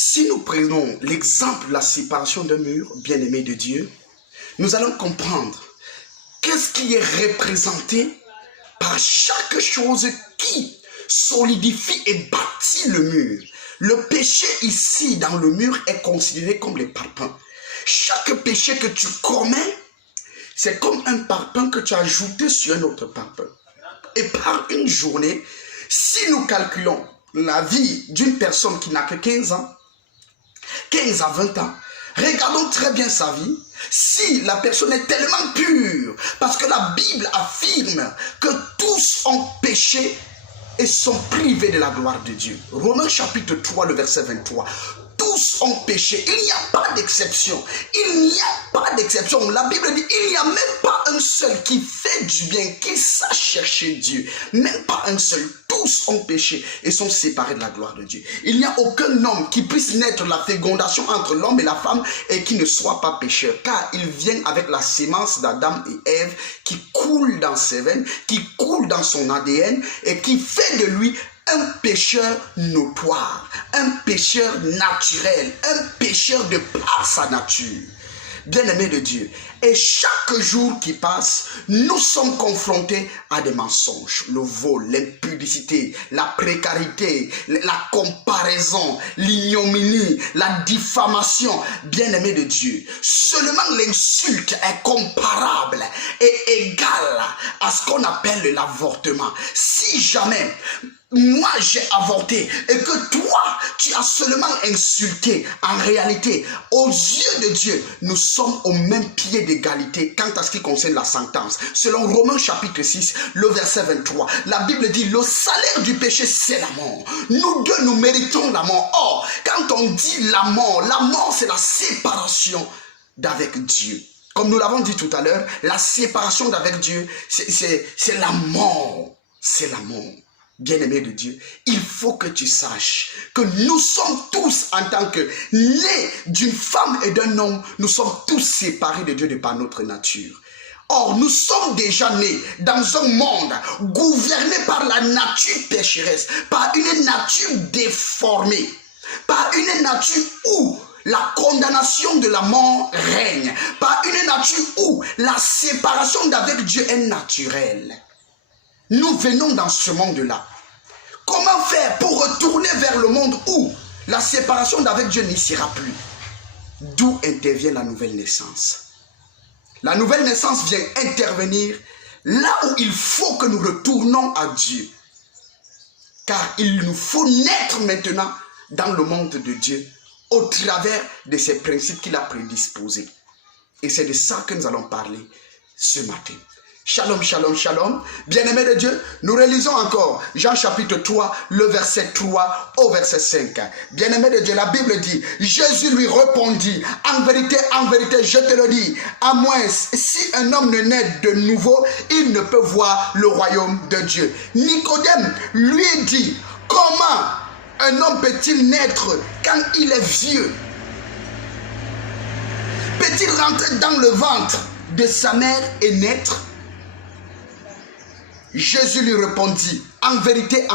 Si nous prenons l'exemple de la séparation d'un mur, bien-aimé de Dieu, nous allons comprendre qu'est-ce qui est représenté par chaque chose qui solidifie et bâtit le mur. Le péché ici dans le mur est considéré comme les parpaings. Chaque péché que tu commets, c'est comme un parpaing que tu as ajouté sur un autre parpaing. Et par une journée, si nous calculons la vie d'une personne qui n'a que 15 ans, 15 à 20 ans, regardons très bien sa vie. Si la personne est tellement pure, parce que la Bible affirme que tous ont péché et sont privés de la gloire de Dieu. Romains chapitre 3, le verset 23. Tous ont péché. Il n'y a pas d'exception. Il n'y a pas d'exception. La Bible dit, il n'y a même pas un seul qui fait du bien, qui sache chercher Dieu. Même pas un seul. Tous ont péché et sont séparés de la gloire de Dieu. Il n'y a aucun homme qui puisse naître la fécondation entre l'homme et la femme et qui ne soit pas pécheur. Car il vient avec la sémence d'Adam et Ève qui coule dans ses veines, qui coule dans son ADN et qui fait de lui un pécheur notoire, un pécheur naturel, un pécheur de par sa nature. Bien-aimé de Dieu, et chaque jour qui passe, nous sommes confrontés à des mensonges, le vol, l'impudicité, la précarité, la comparaison, l'ignominie, la diffamation. Bien-aimé de Dieu, seulement l'insulte est comparable et égale à ce qu'on appelle l'avortement. Si jamais moi j'ai avorté et que toi tu as seulement insulté, en réalité aux yeux de Dieu nous sommes au même pied d'égalité quant à ce qui concerne la sentence. Selon Romains chapitre 6 le verset 23, la Bible dit le salaire du péché c'est la mort. Nous deux nous méritons la mort. Or quand on dit la mort c'est la séparation d'avec Dieu. Comme nous l'avons dit tout à l'heure, la séparation d'avec Dieu c'est la mort. C'est la mort. Bien-aimé de Dieu, il faut que tu saches que nous sommes tous, en tant que nés d'une femme et d'un homme, nous sommes tous séparés de Dieu de par notre nature. Or, nous sommes déjà nés dans un monde gouverné par la nature pécheresse, par une nature déformée, par une nature où la condamnation de la mort règne, par une nature où la séparation d'avec Dieu est naturelle. Nous venons dans ce monde-là. Comment faire pour retourner vers le monde où la séparation d'avec Dieu n'y sera plus? D'où intervient la nouvelle naissance. La nouvelle naissance vient intervenir là où il faut que nous retournons à Dieu. Car il nous faut naître maintenant dans le monde de Dieu au travers de ces principes qu'il a prédisposés. Et c'est de ça que nous allons parler ce matin. Shalom, shalom, shalom. Bien-aimés de Dieu, nous relisons encore Jean chapitre 3, le verset 3 au verset 5. Bien-aimés de Dieu, la Bible dit, Jésus lui répondit, en vérité, je te le dis, à moins si un homme ne naît de nouveau, il ne peut voir le royaume de Dieu. Nicodème lui dit, comment un homme peut-il naître quand il est vieux? Peut-il rentrer dans le ventre de sa mère et naître? Jésus lui répondit, en vérité,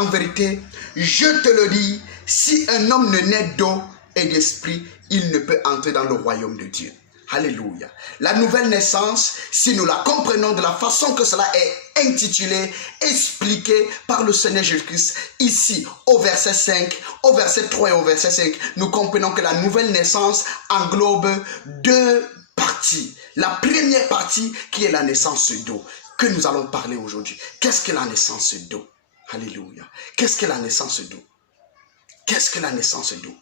je te le dis, si un homme ne naît d'eau et d'esprit, il ne peut entrer dans le royaume de Dieu. Alléluia. La nouvelle naissance, si nous la comprenons de la façon que cela est intitulé, expliqué par le Seigneur Jésus-Christ, ici au verset 5, au verset 3 et au verset 5, nous comprenons que la nouvelle naissance englobe deux parties. La première partie qui est la naissance d'eau, que nous allons parler aujourd'hui. Qu'est-ce que la naissance d'eau? Alléluia. Qu'est-ce que la naissance d'eau? Qu'est-ce que la naissance d'eau?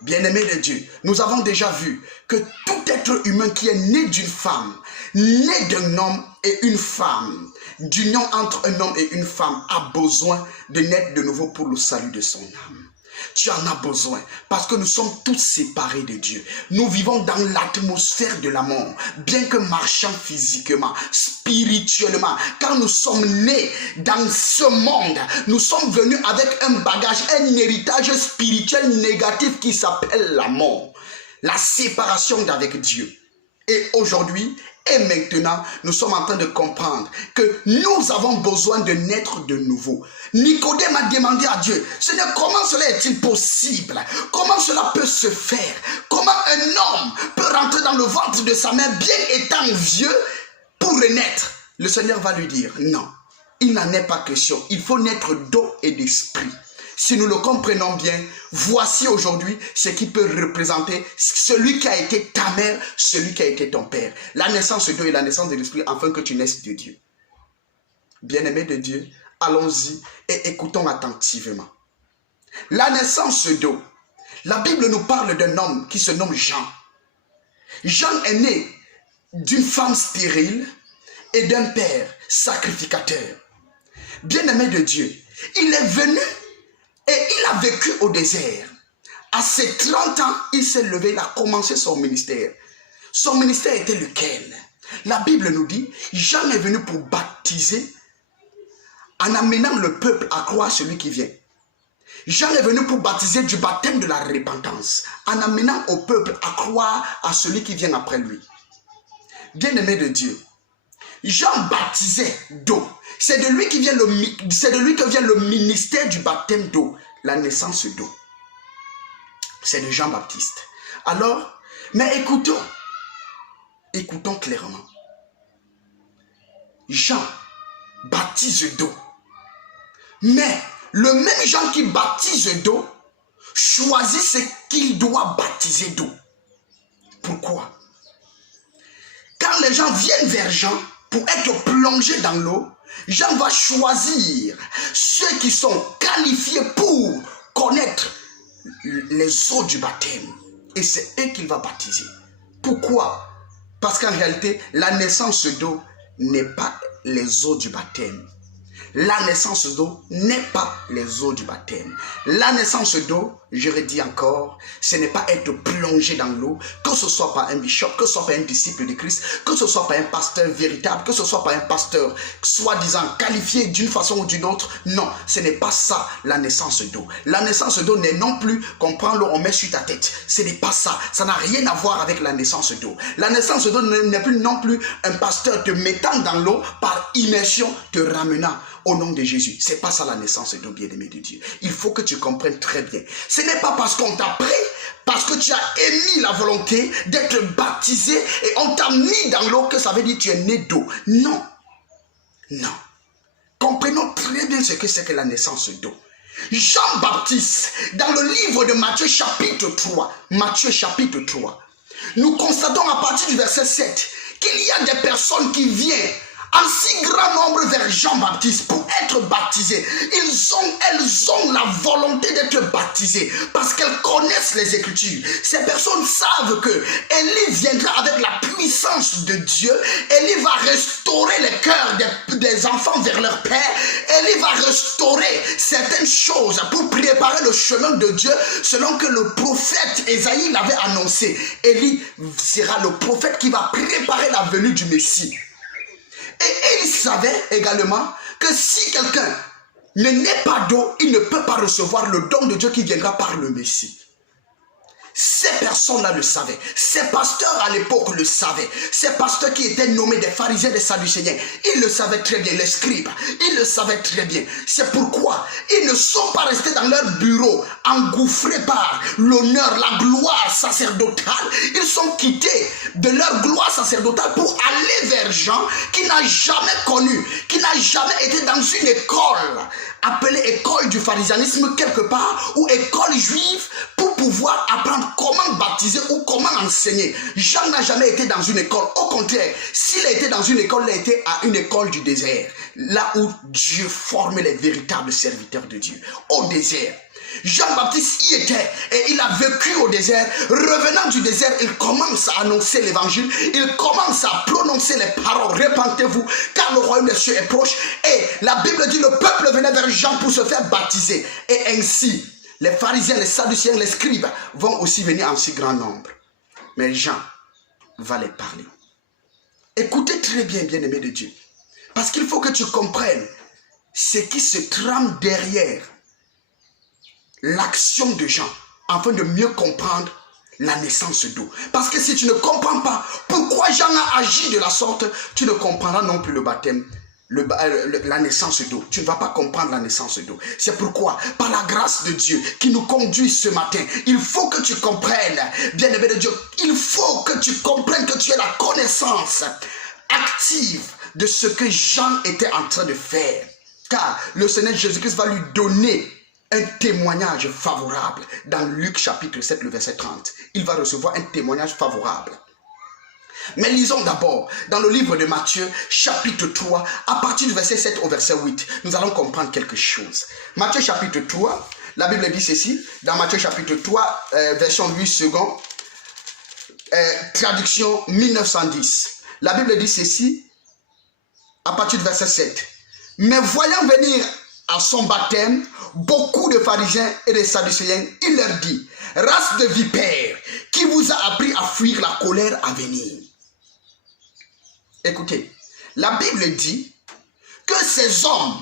Bien-aimés de Dieu, nous avons déjà vu que tout être humain qui est né d'une femme, né d'un homme et une femme, d'union entre un homme et une femme, a besoin de naître de nouveau pour le salut de son âme. Tu en as besoin parce que nous sommes tous séparés de Dieu. Nous vivons dans l'atmosphère de la mort, bien que marchant physiquement, spirituellement. Quand nous sommes nés dans ce monde, nous sommes venus avec un bagage, un héritage spirituel négatif qui s'appelle la mort, la séparation d'avec Dieu. Et aujourd'hui et maintenant, nous sommes en train de comprendre que nous avons besoin de naître de nouveau. Nicodème a demandé à Dieu, Seigneur, comment cela est-il possible? Comment cela peut se faire? Comment un homme peut rentrer dans le ventre de sa mère bien étant vieux pour renaître? Le Seigneur va lui dire, non, il n'en est pas question. Il faut naître d'eau et d'esprit. Si nous le comprenons bien, voici aujourd'hui ce qui peut représenter celui qui a été ta mère, celui qui a été ton père. La naissance d'eau et la naissance de l'esprit, afin que tu naisses de Dieu. Bien-aimés de Dieu, allons-y et écoutons attentivement. La naissance d'eau. La Bible nous parle d'un homme qui se nomme Jean. Jean est né d'une femme stérile et d'un père sacrificateur. Bien-aimé de Dieu, il est venu et il a vécu au désert. À ses 30 ans, il s'est levé, il a commencé son ministère. Son ministère était lequel? La Bible nous dit, Jean est venu pour baptiser en amenant le peuple à croire celui qui vient. Jean est venu pour baptiser du baptême de la repentance, en amenant au peuple à croire à celui qui vient après lui. Bien-aimé de Dieu, Jean baptisait d'eau. C'est de lui que vient le ministère du baptême d'eau, la naissance d'eau. C'est de Jean-Baptiste. Alors, mais écoutons clairement. Jean baptise d'eau. Mais le même Jean qui baptise d'eau choisit ce qu'il doit baptiser d'eau. Pourquoi? Quand les gens viennent vers Jean pour être plongés dans l'eau, Jean va choisir ceux qui sont qualifiés pour connaître les eaux du baptême. Et c'est eux qu'il va baptiser. Pourquoi? Parce qu'en réalité, la naissance d'eau n'est pas les eaux du baptême. La naissance d'eau n'est pas les eaux du baptême. La naissance d'eau, je redis encore, ce n'est pas être plongé dans l'eau, que ce soit par un bishop, que ce soit par un disciple de Christ, que ce soit par un pasteur véritable, que ce soit par un pasteur soi-disant qualifié d'une façon ou d'une autre. Non, ce n'est pas ça la naissance d'eau. La naissance d'eau n'est non plus qu'on prend l'eau, on met sur ta tête. Ce n'est pas ça. Ça n'a rien à voir avec la naissance d'eau. La naissance d'eau n'est plus non plus un pasteur te mettant dans l'eau par immersion, te ramenant au nom de Jésus. C'est pas ça la naissance d'eau, bien-aimé de Dieu. Il faut que tu comprennes très bien. Ce n'est pas parce qu'on t'a pris, parce que tu as émis la volonté d'être baptisé et on t'a mis dans l'eau que ça veut dire que tu es né d'eau. Non. Non. Comprenons très bien ce que c'est que la naissance d'eau. Jean-Baptiste, dans le livre de Matthieu chapitre 3, nous constatons à partir du verset 7 qu'il y a des personnes qui viennent en si grand nombre vers Jean-Baptiste pour être baptisés. Elles ont la volonté d'être baptisées parce qu'elles connaissent les Écritures. Ces personnes savent que Élie viendra avec la puissance de Dieu. Élie va restaurer les cœurs des enfants vers leur père. Élie va restaurer certaines choses pour préparer le chemin de Dieu selon que le prophète Ésaïe l'avait annoncé. Élie sera le prophète qui va préparer la venue du Messie. Et il savait également que si quelqu'un ne naît pas d'eau, il ne peut pas recevoir le don de Dieu qui viendra par le Messie. Ces personnes-là le savaient. Ces pasteurs à l'époque le savaient. Ces pasteurs qui étaient nommés des pharisiens, des sadducéens, ils le savaient très bien. Les scribes, ils le savaient très bien. C'est pourquoi ils ne sont pas restés dans leur bureau engouffrés par l'honneur, la gloire sacerdotale. Ils sont quittés de leur gloire sacerdotale pour aller vers Jean qui n'a jamais connu, qui n'a jamais été dans une école appelée école du pharisianisme quelque part ou école juive pour pouvoir apprendre comment baptiser ou comment enseigner. Jean n'a jamais été dans une école. Au contraire, s'il a été dans une école, il a été à une école du désert. Là où Dieu formait les véritables serviteurs de Dieu. Au désert. Jean-Baptiste y était et il a vécu au désert. Revenant du désert, il commence à annoncer l'évangile. Il commence à prononcer les paroles. Repentez-vous car le royaume des cieux est proche. Et la Bible dit le peuple venait vers Jean pour se faire baptiser. Et ainsi, les pharisiens, les sadducéens, les scribes vont aussi venir en si grand nombre. Mais Jean va les parler. Écoutez très bien, bien-aimés de Dieu. Parce qu'il faut que tu comprennes ce qui se trame derrière l'action de Jean, afin de mieux comprendre la naissance d'eau. Parce que si tu ne comprends pas pourquoi Jean a agi de la sorte, tu ne comprendras non plus le baptême, la naissance d'eau. Tu ne vas pas comprendre la naissance d'eau. C'est pourquoi, par la grâce de Dieu qui nous conduit ce matin, il faut que tu comprennes, bien-aimé de Dieu, il faut que tu comprennes que tu aies la connaissance active de ce que Jean était en train de faire. Car le Seigneur Jésus-Christ va lui donner un témoignage favorable dans Luc chapitre 7, le verset 30. Il va recevoir un témoignage favorable. Mais lisons d'abord dans le livre de Matthieu chapitre 3, à partir du verset 7 au verset 8. Nous allons comprendre quelque chose. Matthieu chapitre 3, la Bible dit ceci, dans Matthieu chapitre 3, version 8 secondes, traduction 1910. La Bible dit ceci, à partir du verset 7. Mais voyant venir à son baptême beaucoup de pharisiens et de sadducéens, il leur dit, race de vipères, qui vous a appris à fuir la colère à venir? Écoutez, la Bible dit que ces hommes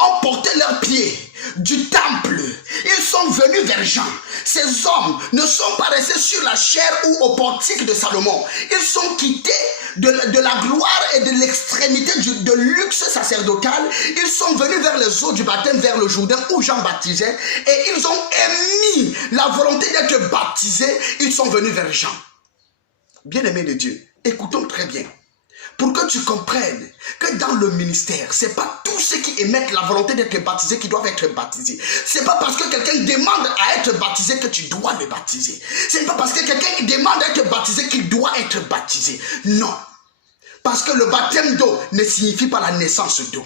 ont porté leurs pieds du temple. Ils sont venus vers Jean. Ces hommes ne sont pas restés sur la chair ou au portique de Salomon. Ils sont quittés de la gloire et de l'extrémité de luxe sacerdotal. Ils sont venus vers les eaux du baptême, vers le Jourdain où Jean baptisait. Et ils ont émis la volonté d'être baptisés. Ils sont venus vers Jean. Bien-aimés de Dieu, écoutons très bien. Pour que tu comprennes que dans le ministère, ce n'est pas tous ceux qui émettent la volonté d'être baptisés qui doivent être baptisés. Ce n'est pas parce que quelqu'un demande à être baptisé que tu dois le baptiser. Ce n'est pas parce que quelqu'un demande à être baptisé qu'il doit être baptisé. Non. Parce que le baptême d'eau ne signifie pas la naissance d'eau.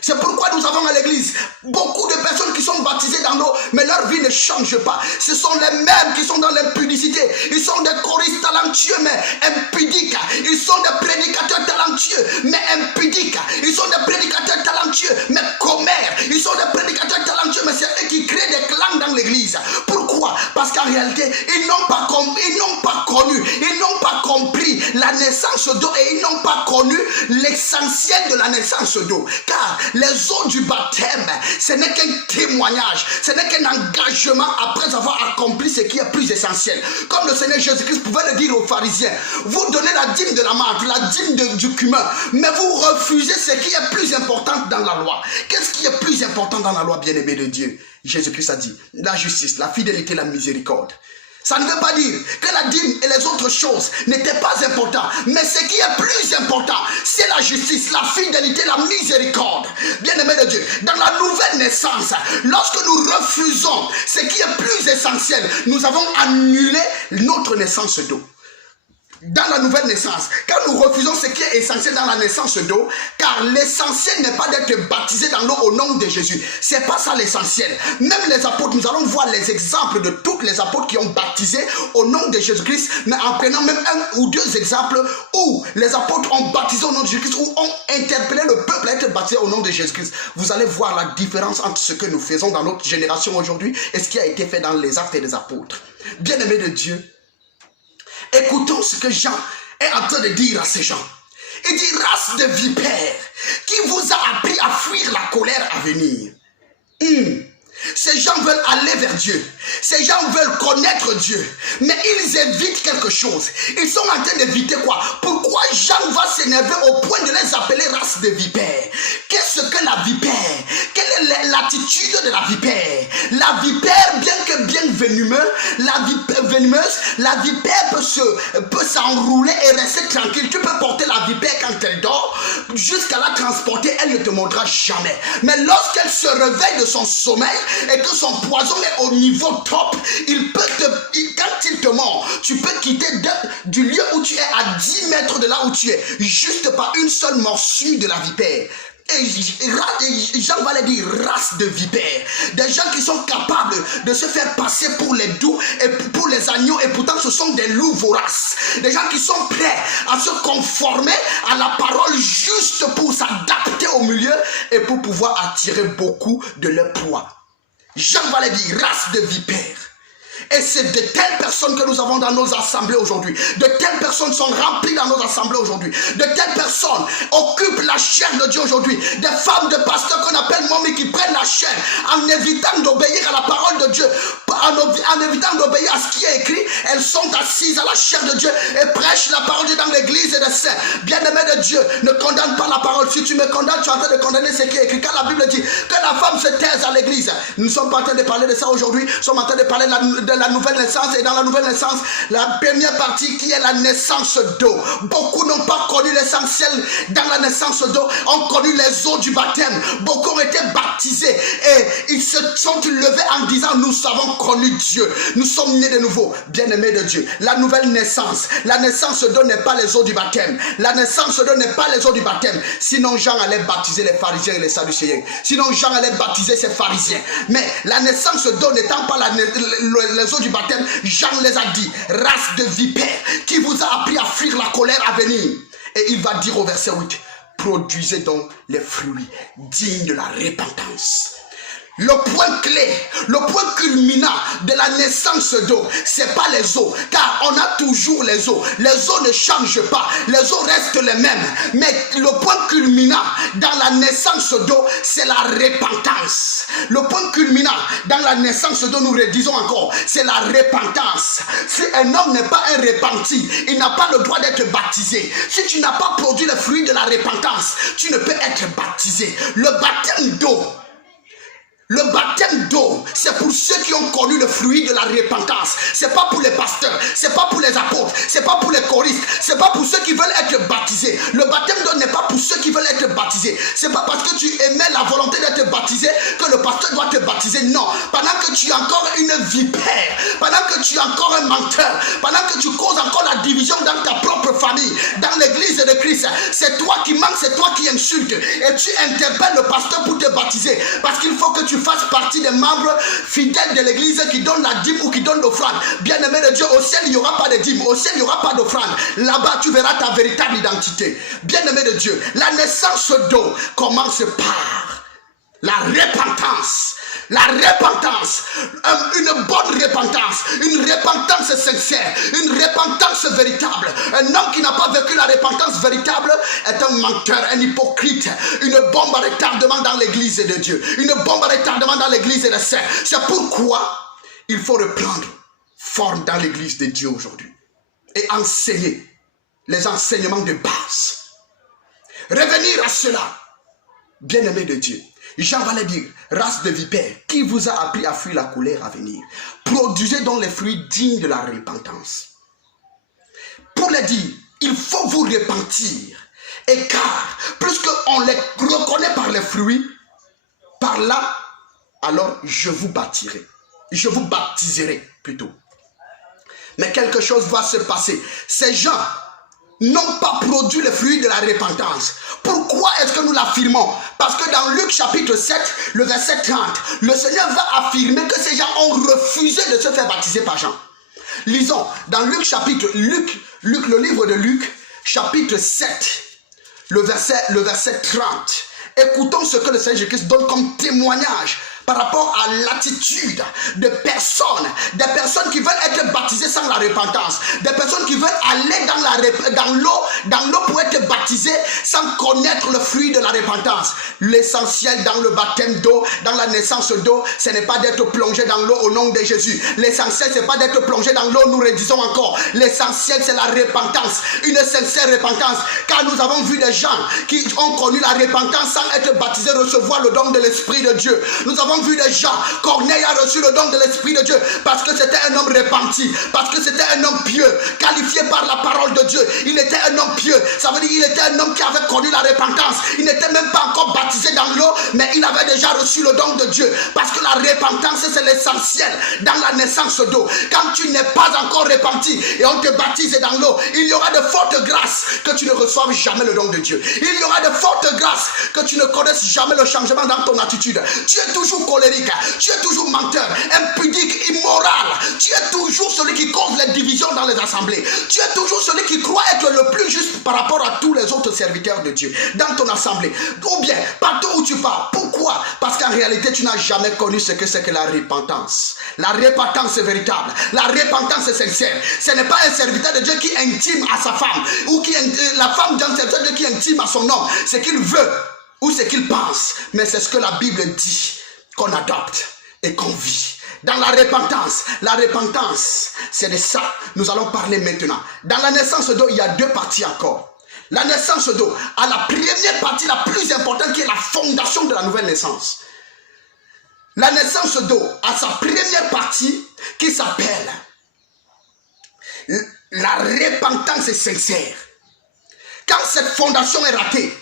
C'est pourquoi nous avons à l'église beaucoup de personnes qui sont baptisées dans l'eau, mais leur vie ne change pas. Ce sont les mêmes qui sont dans l'impudicité. Ils sont des choristes talentueux, mais impudiques. Ils sont des prédicateurs talentueux, mais impudiques. Ils sont des prédicateurs talentueux, mais commères. Ils sont des prédicateurs talentueux, mais c'est eux qui créent des clans dans l'église. Pourquoi? Parce qu'en réalité, ils n'ont pas connu, ils n'ont pas compris la naissance d'eau et ils n'ont pas connu l'essentiel de la naissance d'eau. Car les eaux du baptême, ce n'est qu'un témoignage, ce n'est qu'un engagement après avoir accompli ce qui est plus essentiel. Comme le Seigneur Jésus-Christ pouvait le dire aux pharisiens, vous donnez la dîme de la menthe, la dîme du cumin, mais vous refusez ce qui est plus important dans la loi. Qu'est-ce qui est plus important dans la loi, bien-aimé de Dieu? Jésus-Christ a dit, la justice, la fidélité, la miséricorde. Ça ne veut pas dire que la dîme et les autres choses n'étaient pas importantes. Mais ce qui est plus important, c'est la justice, la fidélité, la miséricorde. Bien-aimé de Dieu, dans la nouvelle naissance, lorsque nous refusons ce qui est plus essentiel, nous avons annulé notre naissance d'eau. Dans la nouvelle naissance, quand nous refusons ce qui est essentiel dans la naissance d'eau, car l'essentiel n'est pas d'être baptisé dans l'eau au nom de Jésus. C'est pas ça l'essentiel. Même les apôtres, nous allons voir les exemples de tous les apôtres qui ont baptisé au nom de Jésus-Christ, mais en prenant même un ou deux exemples où les apôtres ont baptisé au nom de Jésus-Christ, ou ont interpellé le peuple à être baptisé au nom de Jésus-Christ. Vous allez voir la différence entre ce que nous faisons dans notre génération aujourd'hui et ce qui a été fait dans les actes des apôtres. Bien-aimés de Dieu, écoutons ce que Jean est en train de dire à ces gens. Il dit, race de vipères, qui vous a appris à fuir la colère à venir. Ces gens veulent aller vers Dieu. Ces gens veulent connaître Dieu. Mais ils évitent quelque chose. Ils sont en train d'éviter quoi? Pourquoi Jean va s'énerver au point de les appeler race de vipères? Qu'est-ce que la vipère? Quelle est l'attitude de la vipère? La vipère, bien que bien venimeuse, la vipère peut s'enrouler et rester tranquille. Tu peux porter la vipère quand elle dort, jusqu'à la transporter, elle ne te montrera jamais. Mais lorsqu'elle se réveille de son sommeil, et que son poison est au niveau top, quand il te mord, tu peux quitter du lieu où tu es à 10 mètres de là où tu es, juste par une seule morsure de la vipère. Et Jean va le dire, race de vipères. Des gens qui sont capables de se faire passer pour les doux et pour les agneaux, et pourtant ce sont des loups voraces. Des gens qui sont prêts à se conformer à la parole juste pour s'adapter au milieu et pour pouvoir attirer beaucoup de leur proie. Jean va le dire, race de vipères. Et c'est de telles personnes que nous avons dans nos assemblées aujourd'hui. De telles personnes sont remplies dans nos assemblées aujourd'hui. De telles personnes occupent la chair de Dieu aujourd'hui. Des femmes de pasteurs qu'on appelle momies qui prennent la chair en évitant d'obéir à la parole de Dieu, en évitant d'obéir à ce qui est écrit. Elles sont assises à la chair de Dieu et prêchent la parole de Dieu dans l'église des saints. Bien-aimé de Dieu, ne condamne pas la parole. Si tu me condamnes, tu es en train de condamner ce qui est écrit. Quand la Bible dit que la femme se taise à l'église, nous ne sommes pas en train de parler de ça aujourd'hui. Nous sommes en train de parler de la nouvelle naissance. Et dans la nouvelle naissance, la première partie qui est la naissance d'eau. Beaucoup n'ont pas connu l'essentiel dans la naissance d'eau, ont connu les eaux du baptême. Beaucoup ont été baptisés et ils se sont levés en disant nous avons connu Dieu. Nous sommes nés de nouveau. Bien-aimés de Dieu, la nouvelle naissance. La naissance d'eau n'est pas les eaux du baptême. La naissance d'eau n'est pas les eaux du baptême. Sinon Jean allait baptiser les pharisiens et les sadducéens. Sinon Jean allait baptiser ces pharisiens. Mais la naissance d'eau n'étant pas les eaux du baptême, Jean les a dit, race de vipères, qui vous a appris à fuir la colère à venir. Et il va dire au verset 8, produisez donc les fruits dignes de la repentance. Le point clé, le point culminant de la naissance d'eau, c'est pas les eaux, car on a toujours les eaux. Les eaux ne changent pas, les eaux restent les mêmes. Mais le point culminant dans la naissance d'eau, c'est la repentance. Le point culminant dans la naissance d'eau, nous redisons encore, c'est la repentance. Si un homme n'est pas un repenti, il n'a pas le droit d'être baptisé. Si tu n'as pas produit le fruit de la repentance, tu ne peux être baptisé. Le baptême d'eau, le baptême d'eau, c'est pour ceux qui ont connu le fruit de la repentance. C'est pas pour les pasteurs, c'est pas pour les apôtres, c'est pas pour les choristes, c'est pas pour ceux qui veulent être baptisés. Le baptême d'eau n'est pas pour ceux qui veulent être baptisés. C'est pas parce que tu émets la volonté d'être baptisé que le pasteur doit te baptiser. Non, pendant que tu es encore une vipère, pendant que tu es encore un menteur, pendant que tu causes encore la division dans ta propre famille, dans l'église de Christ, c'est toi qui manques, c'est toi qui insultes. Et tu interpelles le pasteur pour te baptiser. Parce qu'il faut que tu fasses partie des membres fidèles de l'église qui donnent la dîme ou qui donnent l'offrande. Bien-aimé de Dieu, au ciel il n'y aura pas de dîme, au ciel il n'y aura pas d'offrande. Là-bas tu verras ta véritable identité. Bien-aimé de Dieu, la naissance d'eau commence par la repentance. La repentance, une bonne repentance, une repentance sincère, une repentance véritable. Un homme qui n'a pas vécu la repentance véritable est un menteur, un hypocrite, une bombe à retardement dans l'église de Dieu, une bombe à retardement dans l'église des saints. C'est pourquoi il faut reprendre forme dans l'église de Dieu aujourd'hui et enseigner les enseignements de base. Revenir à cela, bien-aimé de Dieu. Jean va le dire, race de vipères, qui vous a appris à fuir la colère à venir? Produisez donc les fruits dignes de la repentance. Pour le dire, il faut vous repentir. Et car, puisqu'on les reconnaît par les fruits, par là, alors je vous baptiserai. Je vous baptiserai plutôt. Mais quelque chose va se passer. Ces gens n'ont pas produit le fruit de la repentance. Pourquoi est-ce que nous l'affirmons? Parce que dans Luc chapitre 7, le verset 30, le Seigneur va affirmer que ces gens ont refusé de se faire baptiser par Jean. Lisons dans Luc chapitre, le livre de Luc, chapitre 7, le verset 30. Écoutons ce que le Seigneur Jésus-Christ donne comme témoignage par rapport à l'attitude de personnes, des personnes qui veulent être baptisées sans la repentance, des personnes qui veulent aller dans l'eau pour être baptisées sans connaître le fruit de la repentance. L'essentiel dans le baptême d'eau, dans la naissance d'eau, ce n'est pas d'être plongé dans l'eau au nom de Jésus. L'essentiel, ce n'est pas d'être plongé dans l'eau, nous redisons encore. L'essentiel, c'est la repentance, une sincère repentance. Car nous avons vu des gens qui ont connu la repentance sans être baptisés, recevoir le don de l'Esprit de Dieu. Nous avons vu des gens, Corneille a reçu le don de l'Esprit de Dieu parce que c'était un homme repenti, parce que c'était un homme pieux, qualifié par la parole de Dieu. Il était un homme pieux, ça veut dire qu'il était un homme qui avait connu la repentance. Il n'était même pas encore baptisé dans l'eau, mais il avait déjà reçu le don de Dieu, parce que la repentance c'est l'essentiel dans la naissance d'eau. Quand tu n'es pas encore repenti et on te baptise dans l'eau, il y aura de fortes grâces que tu ne reçoives jamais le don de Dieu. Il y aura de fortes grâces que tu ne connaisses jamais le changement dans ton attitude. Tu es toujours colérique, tu es toujours menteur, impudique, immoral, tu es toujours celui qui cause les divisions dans les assemblées. Tu es toujours celui qui croit être le plus juste par rapport à tous les autres serviteurs de Dieu dans ton assemblée. Ou bien, partout où tu pars. Pourquoi? Parce qu'en réalité, tu n'as jamais connu ce que c'est que la repentance. La repentance est véritable. La repentance est sincère. Ce n'est pas un serviteur de Dieu qui intime à sa femme ou la femme d'un serviteur de Dieu qui intime à son homme ce qu'il veut ou ce qu'il pense. Mais c'est ce que la Bible dit qu'on adopte et qu'on vit. Dans la repentance, c'est de ça nous allons parler maintenant. Dans la naissance d'eau, il y a deux parties encore. La naissance d'eau, à la première partie, la plus importante, qui est la fondation de la nouvelle naissance. La naissance d'eau, à sa première partie, qui s'appelle la repentance sincère. Quand cette fondation est ratée,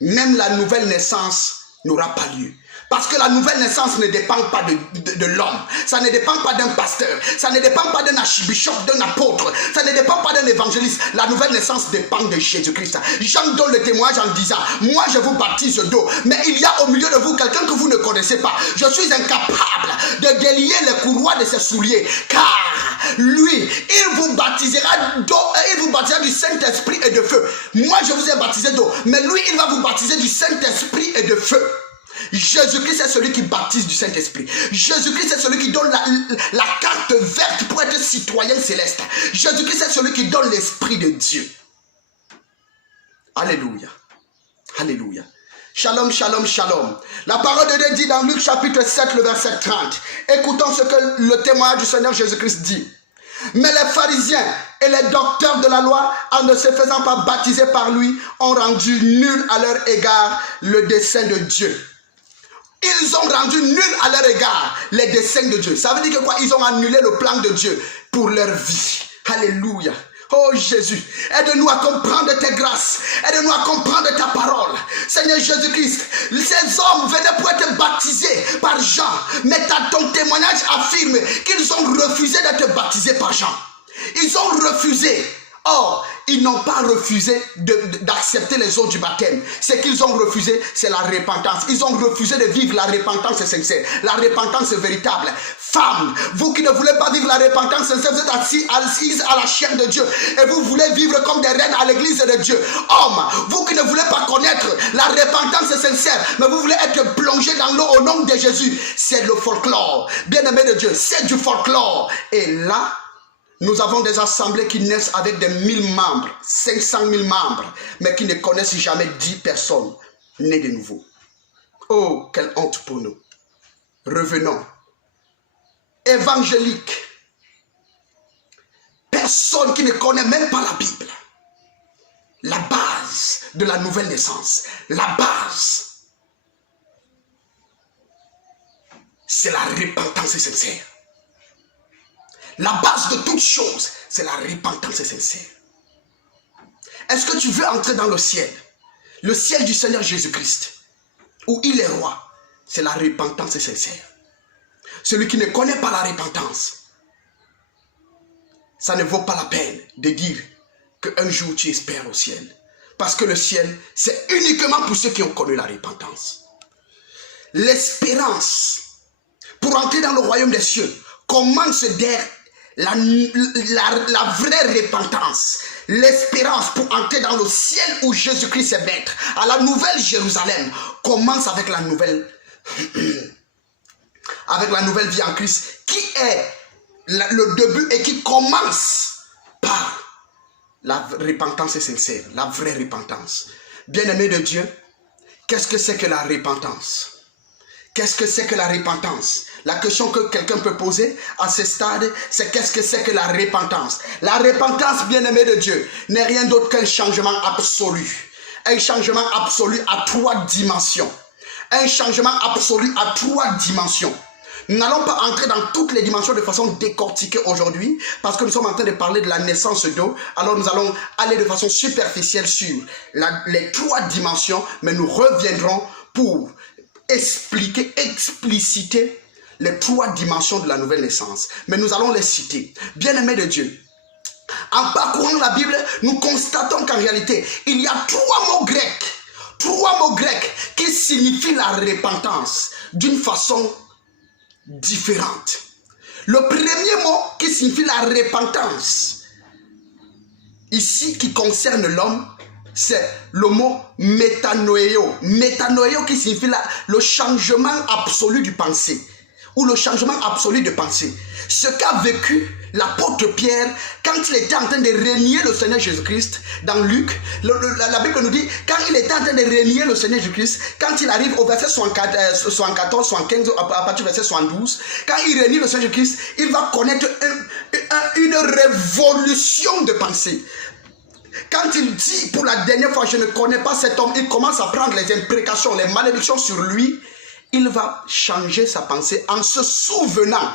même la nouvelle naissance n'aura pas lieu. Parce que la nouvelle naissance ne dépend pas de l'homme. Ça ne dépend pas d'un pasteur. Ça ne dépend pas d'un archibishop, d'un apôtre. Ça ne dépend pas d'un évangéliste. La nouvelle naissance dépend de Jésus-Christ. Jean donne le témoignage en disant, moi je vous baptise d'eau, mais il y a au milieu de vous quelqu'un que vous ne connaissez pas. Je suis incapable de délier les courroies de ses souliers. Car lui, il vous baptisera d'eau et il vous baptisera du Saint-Esprit et de feu. Moi je vous ai baptisé d'eau, mais lui il va vous baptiser du Saint-Esprit et de feu. Jésus-Christ est celui qui baptise du Saint-Esprit. Jésus-Christ est celui qui donne la carte verte pour être citoyen céleste. Jésus-Christ est celui qui donne l'Esprit de Dieu. Alléluia. Alléluia. Shalom, shalom, shalom. La parole de Dieu dit dans Luc chapitre 7, le verset 30. Écoutons ce que le témoignage du Seigneur Jésus-Christ dit. Mais les pharisiens et les docteurs de la loi, en ne se faisant pas baptiser par lui, ont rendu nul à leur égard le dessein de Dieu. Ils ont rendu nul à leur égard les desseins de Dieu. Ça veut dire que quoi? Ils ont annulé le plan de Dieu pour leur vie. Alléluia. Oh Jésus, aide-nous à comprendre tes grâces. Aide-nous à comprendre ta parole. Seigneur Jésus-Christ, ces hommes venaient pour être baptisés par Jean. Mais ton témoignage affirme qu'ils ont refusé d'être baptisés par Jean. Ils ont refusé. Or, ils n'ont pas refusé d'accepter les eaux du baptême. Ce qu'ils ont refusé, c'est la repentance. Ils ont refusé de vivre la repentance sincère, la repentance véritable. Femmes, vous qui ne voulez pas vivre la repentance sincère, vous êtes assises à la chair de Dieu et vous voulez vivre comme des reines à l'église de Dieu. Hommes, vous qui ne voulez pas connaître la repentance sincère, mais vous voulez être plongé dans l'eau au nom de Jésus, c'est le folklore. Bien-aimé de Dieu, c'est du folklore. Et là, nous avons des assemblées qui naissent avec des 1000 membres, 500 000 membres, mais qui ne connaissent jamais 10 personnes nées de nouveau. Oh, quelle honte pour nous. Revenons. Évangélique. Personne qui ne connaît même pas la Bible. La base de la nouvelle naissance. La base. C'est la repentance sincère. La base de toute chose, c'est la repentance sincère. Est-ce que tu veux entrer dans le ciel du Seigneur Jésus-Christ, où il est roi? C'est la repentance sincère. Celui qui ne connaît pas la repentance, ça ne vaut pas la peine de dire qu'un jour tu espères au ciel. Parce que le ciel, c'est uniquement pour ceux qui ont connu la repentance. L'espérance pour entrer dans le royaume des cieux commence dès la vraie repentance. L'espérance pour entrer dans le ciel où Jésus-Christ est maître, à la nouvelle Jérusalem, commence avec la nouvelle vie en Christ, qui est le début et qui commence par la repentance sincère, la vraie repentance. Bien-aimé de Dieu, qu'est-ce que c'est que la repentance? Qu'est-ce que c'est que la repentance? La question que quelqu'un peut poser à ce stade, c'est qu'est-ce que c'est que la repentance? La repentance, bien-aimé de Dieu, n'est rien d'autre qu'un changement absolu. Un changement absolu à 3 dimensions. Un changement absolu à 3 dimensions. Nous n'allons pas entrer dans toutes les dimensions de façon décortiquée aujourd'hui, parce que nous sommes en train de parler de la naissance d'eau. Alors nous allons aller de façon superficielle sur les 3 dimensions, mais nous reviendrons pour expliquer, expliciter les 3 dimensions de la nouvelle naissance. Mais nous allons les citer. Bien-aimés de Dieu, en parcourant la Bible, nous constatons qu'en réalité, il y a 3 mots grecs. 3 mots grecs qui signifient la repentance d'une façon différente. Le premier mot qui signifie la repentance, ici qui concerne l'homme, c'est le mot métanoïo. Métanoïo qui signifie le changement absolu du pensée, ou le changement absolu de pensée. Ce qu'a vécu l'apôtre Pierre quand il était en train de renier le Seigneur Jésus-Christ dans Luc. La Bible nous dit, quand il était en train de renier le Seigneur Jésus-Christ, quand il arrive au verset 74, 75, à partir du verset 72, quand il renie le Seigneur Jésus-Christ, il va connaître une révolution de pensée. Quand il dit pour la dernière fois, je ne connais pas cet homme, il commence à prendre les imprécations, les malédictions sur lui. Il va changer sa pensée en se souvenant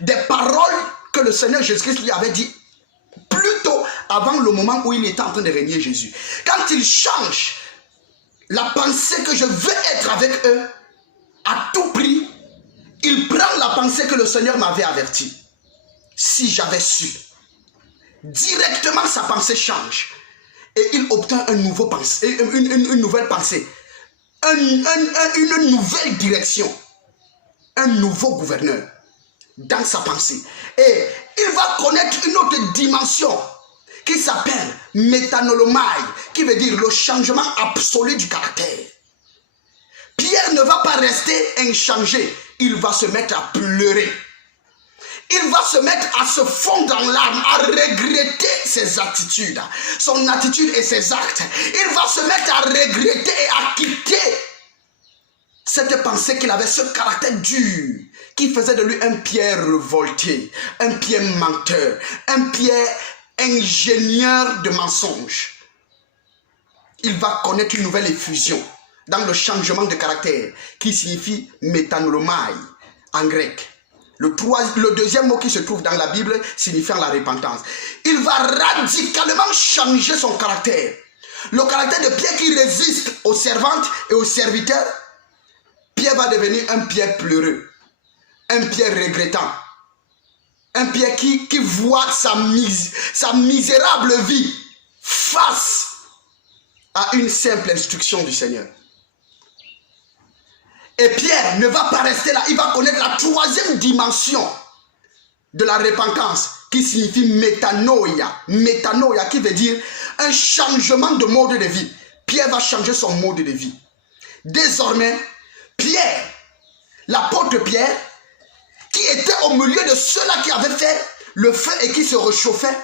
des paroles que le Seigneur Jésus-Christ lui avait dit plus tôt, avant le moment où il était en train de régner Jésus. Quand il change la pensée que je veux être avec eux, à tout prix, il prend la pensée que le Seigneur m'avait averti. Si j'avais su, directement sa pensée change. Et il obtient une nouvelle pensée. Une nouvelle direction, un nouveau gouverneur dans sa pensée. Et il va connaître une autre dimension qui s'appelle métanolomai, qui veut dire le changement absolu du caractère. Pierre ne va pas rester inchangé, il va se mettre à pleurer. Il va se mettre à se fondre en larmes, à regretter ses attitudes, son attitude et ses actes. Il va se mettre à regretter et à quitter cette pensée qu'il avait, ce caractère dur, qui faisait de lui un Pierre révolté, un Pierre menteur, un Pierre ingénieur de mensonges. Il va connaître une nouvelle effusion dans le changement de caractère, qui signifie métanolomai en grec. Le deuxième mot qui se trouve dans la Bible signifiant la repentance. Il va radicalement changer son caractère. Le caractère de Pierre qui résiste aux servantes et aux serviteurs, Pierre va devenir un Pierre pleureux, un Pierre regrettant, un Pierre qui voit sa misérable vie face à une simple instruction du Seigneur. Et Pierre ne va pas rester là, il va connaître la troisième dimension de la repentance qui signifie métanoïa. Métanoïa qui veut dire un changement de mode de vie. Pierre va changer son mode de vie. Désormais, Pierre, l'apôtre Pierre, qui était au milieu de ceux-là qui avaient fait le feu et qui se réchauffaient,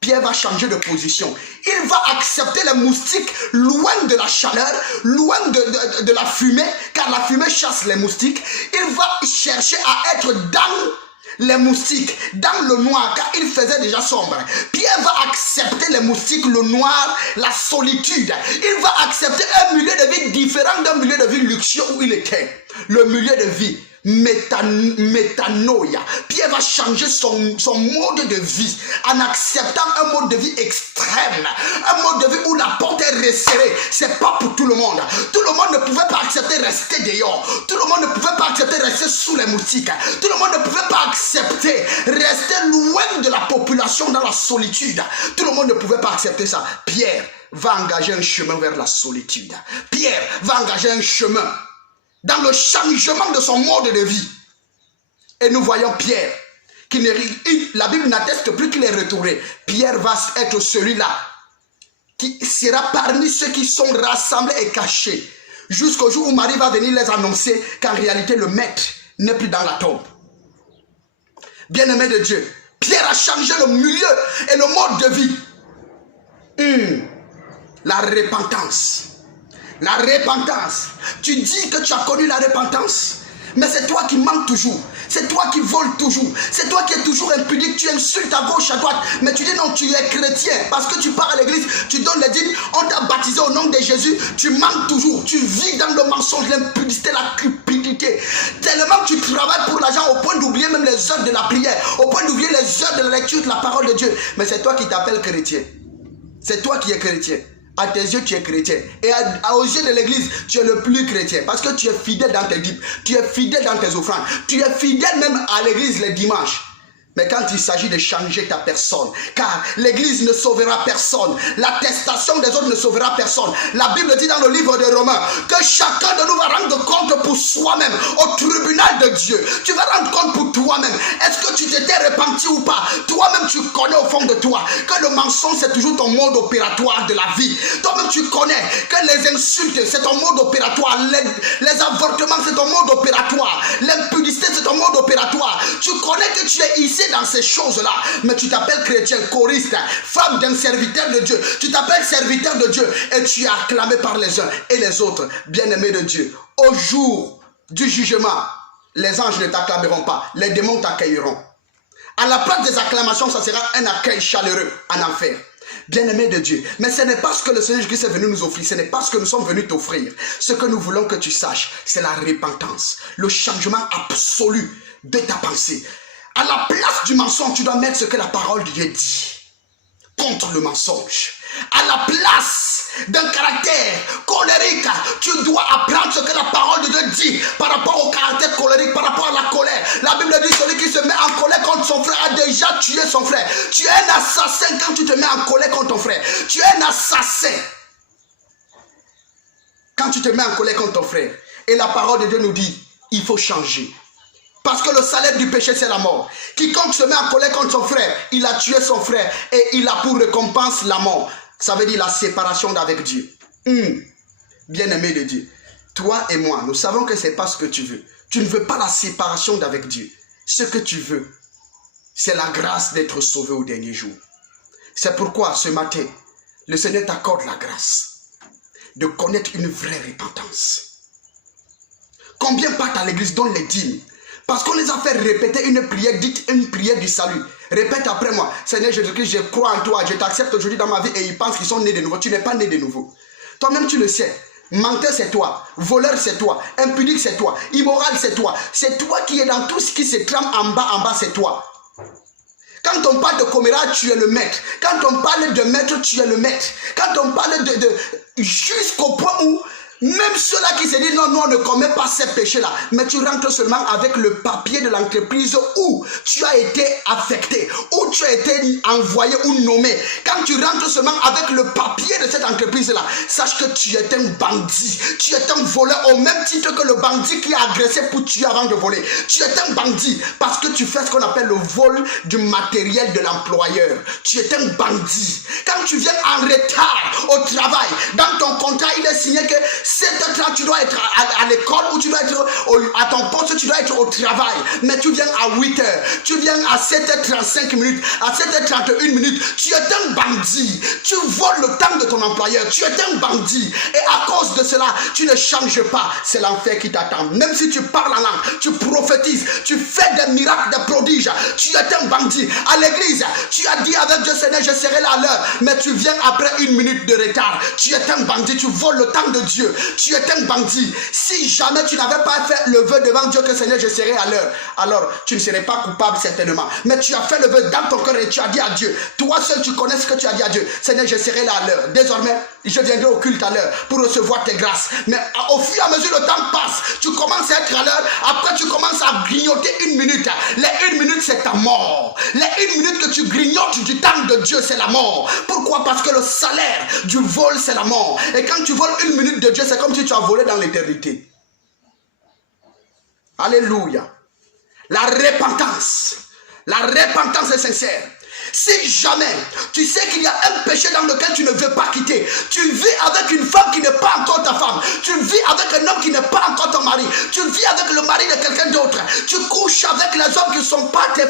Pierre va changer de position. Il va accepter les moustiques loin de la chaleur, loin de la fumée, car la fumée chasse les moustiques. Il va chercher à être dans les moustiques, dans le noir, car il faisait déjà sombre. Pierre va accepter les moustiques, le noir, la solitude. Il va accepter un milieu de vie différent d'un milieu de vie luxueux où il était. Le milieu de vie métanoïa. Pierre va changer son mode de vie en acceptant un mode de vie extrême, un mode de vie où la porte est resserrée. C'est pas pour tout le monde. Tout le monde ne pouvait pas accepter rester dehors. Tout le monde ne pouvait pas accepter rester sous les moustiques. Tout le monde ne pouvait pas accepter rester loin de la population dans la solitude. Tout le monde ne pouvait pas accepter ça. Pierre va engager un chemin vers la solitude. Pierre va engager un chemin dans le changement de son mode de vie. Et nous voyons Pierre, la Bible n'atteste plus qu'il est retourné. Pierre va être celui-là qui sera parmi ceux qui sont rassemblés et cachés, jusqu'au jour où Marie va venir les annoncer qu'en réalité le maître n'est plus dans la tombe. Bien-aimé de Dieu, Pierre a changé le milieu et le mode de vie. La repentance. La repentance. Tu dis que tu as connu la repentance, mais c'est toi qui manques toujours. C'est toi qui voles toujours. C'est toi qui es toujours impudique. Tu insultes à gauche, à droite. Mais tu dis non, tu es chrétien. Parce que tu pars à l'église, tu donnes les dîmes, on t'a baptisé au nom de Jésus. Tu manques toujours. Tu vis dans le mensonge, l'impudicité, la cupidité. Tellement tu travailles pour l'argent au point d'oublier même les heures de la prière. Au point d'oublier les heures de la lecture de la parole de Dieu. Mais c'est toi qui t'appelles chrétien. C'est toi qui es chrétien. À tes yeux, tu es chrétien. Et aux yeux de l'église, tu es le plus chrétien. Parce que tu es fidèle dans tes dîmes. Tu es fidèle dans tes offrandes. Tu es fidèle même à l'église les dimanches. Mais quand il s'agit de changer ta personne, car l'église ne sauvera personne, l'attestation des autres ne sauvera personne. La Bible dit dans le livre de Romains que chacun de nous va rendre compte pour soi-même au tribunal de Dieu. Tu vas rendre compte pour toi-même. Est-ce que tu t'étais repenti ou pas? Toi-même tu connais au fond de toi que le mensonge c'est toujours ton mode opératoire de la vie. Toi-même tu connais que les insultes c'est ton mode opératoire, les avortements c'est ton mode opératoire, l'impudicité c'est ton mode opératoire. Tu connais que tu es ici dans ces choses-là, mais tu t'appelles chrétien, choriste, femme d'un serviteur de Dieu. Tu t'appelles serviteur de Dieu et tu es acclamé par les uns et les autres, bien-aimés de Dieu. Au jour du jugement, les anges ne t'acclameront pas, les démons t'accueilleront. À la place des acclamations, ça sera un accueil chaleureux en enfer. Bien-aimé de Dieu, mais ce n'est pas ce que le Seigneur Jésus est venu nous offrir, ce n'est pas ce que nous sommes venus t'offrir. Ce que nous voulons que tu saches, c'est la repentance, le changement absolu de ta pensée. À la place du mensonge, tu dois mettre ce que la parole de Dieu dit contre le mensonge. À la place d'un caractère colérique, tu dois apprendre ce que la parole de Dieu dit par rapport au caractère colérique, par rapport à la colère. La Bible dit celui qui se met en colère contre son frère a déjà tué son frère. Tu es un assassin quand tu te mets en colère contre ton frère. Tu es un assassin quand tu te mets en colère contre ton frère. Et la parole de Dieu nous dit, il faut changer. Parce que le salaire du péché, c'est la mort. Quiconque se met en colère contre son frère, il a tué son frère et il a pour récompense la mort. Ça veut dire la séparation d'avec Dieu. Bien-aimé de Dieu, toi et moi, nous savons que ce n'est pas ce que tu veux. Tu ne veux pas la séparation d'avec Dieu. Ce que tu veux, c'est la grâce d'être sauvé au dernier jour. C'est pourquoi ce matin, le Seigneur t'accorde la grâce de connaître une vraie repentance. Combien partent à l'église donnent les dîmes? Parce qu'on les a fait répéter une prière, dites une prière du salut. Répète après moi, Seigneur Jésus-Christ, je crois en toi, je t'accepte aujourd'hui dans ma vie et ils pensent qu'ils sont nés de nouveau. Tu n'es pas né de nouveau. Toi-même tu le sais. Menteur c'est toi, voleur c'est toi, impudique c'est toi, immoral c'est toi. C'est toi qui es dans tout ce qui se trame en bas c'est toi. Quand on parle de commérage, tu es le maître. Quand on parle de maître, tu es le maître. Quand on parle de jusqu'au point où même ceux-là qui se disent non, on ne commet pas ces péchés-là, mais tu rentres seulement avec le papier de l'entreprise où tu as été affecté, où tu as été envoyé ou nommé. Quand tu rentres seulement avec le papier de cette entreprise-là, sache que tu es un bandit, tu es un voleur au même titre que le bandit qui a agressé pour tuer avant de voler. Tu es un bandit parce que tu fais ce qu'on appelle le vol du matériel de l'employeur. Tu es un bandit. Quand tu viens en retard au travail, dans ton contrat, il est signé que 7h30, tu dois être à l'école ou tu dois être à ton poste, tu dois être au travail. Mais tu viens à 8h, tu viens à 7h35 minutes, à 7h31 minutes. Tu es un bandit. Tu voles le temps de ton employeur. Tu es un bandit. Et à cause de cela, tu ne changes pas. C'est l'enfer qui t'attend. Même si tu parles en langue, tu prophétises, tu fais des miracles, des prodiges, tu es un bandit. À l'église, tu as dit avec Dieu, Seigneur, je serai là à l'heure. Mais tu viens après 1 minute de retard. Tu es un bandit. Tu voles le temps de Dieu. Tu es un bandit. Si jamais tu n'avais pas fait le vœu devant Dieu que Seigneur je serai à l'heure, alors tu ne serais pas coupable certainement. Mais tu as fait le vœu dans ton cœur et tu as dit à Dieu, toi seul tu connais ce que tu as dit à Dieu. Seigneur je serai là à l'heure. Désormais je viendrai au culte à l'heure pour recevoir tes grâces. Mais au fur et à mesure le temps passe, tu commences à être à l'heure. Après tu commences à grignoter 1 minute. Les 1 minute c'est ta mort. Les 1 minute que tu grignotes du temps de Dieu c'est la mort. Pourquoi? Parce que le salaire du vol c'est la mort. Et quand tu voles 1 minute de Dieu, c'est comme si tu as volé dans l'éternité. Alléluia. La repentance est sincère. Si jamais tu sais qu'il y a un péché dans lequel tu ne veux pas quitter, tu vis avec une femme qui n'est pas encore ta femme, tu vis avec un homme qui n'est pas encore ton mari, tu vis avec le mari de quelqu'un d'autre, tu couches avec les hommes qui ne sont pas tes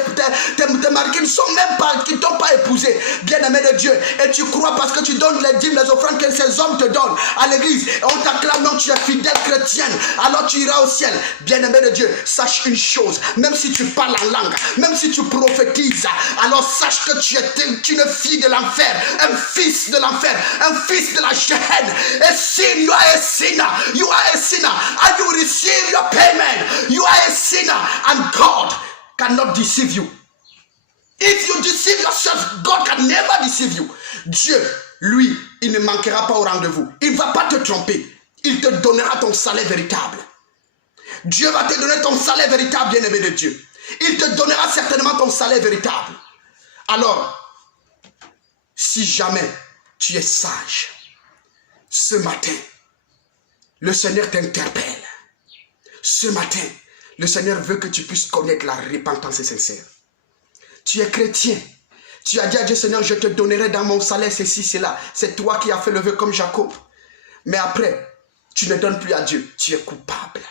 maris, qui ne sont même pas, qui ne t'ont pas épousé, bien-aimé de Dieu, et tu crois parce que tu donnes les dîmes, les offrandes que ces hommes te donnent à l'église, et on t'acclame, non, tu es fidèle chrétienne, alors tu iras au ciel. Bien-aimé de Dieu, sache une chose, même si tu parles en langue, même si tu prophétises, alors sache que tu es une fille de l'enfer, un fils de l'enfer, un fils de la Gehenna. A sin, you are a sinner. You are a sinner, and you receive your payment. You are a sinner, and God cannot deceive you. If you deceive yourself, God can never deceive you. Dieu, lui, il ne manquera pas au rendez-vous. Il ne va pas te tromper. Il te donnera ton salaire véritable. Dieu va te donner ton salaire véritable, bien-aimé de Dieu. Il te donnera certainement ton salaire véritable. Alors, si jamais tu es sage, ce matin, le Seigneur t'interpelle. Ce matin, le Seigneur veut que tu puisses connaître la repentance sincère. Tu es chrétien. Tu as dit à Dieu, Seigneur, je te donnerai dans mon salaire ceci, cela. C'est toi qui as fait le vœu comme Jacob. Mais après, tu ne donnes plus à Dieu. Tu es coupable.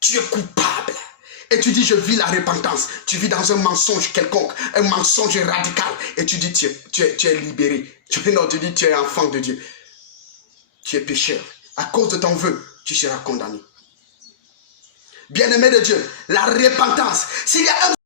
Tu es coupable. Et tu dis, je vis la repentance. Tu vis dans un mensonge quelconque, un mensonge radical. Et tu dis, tu es libéré. Non, tu dis, tu es enfant de Dieu. Tu es pécheur. À cause de ton vœu, tu seras condamné. Bien-aimé de Dieu, la repentance. S'il y a un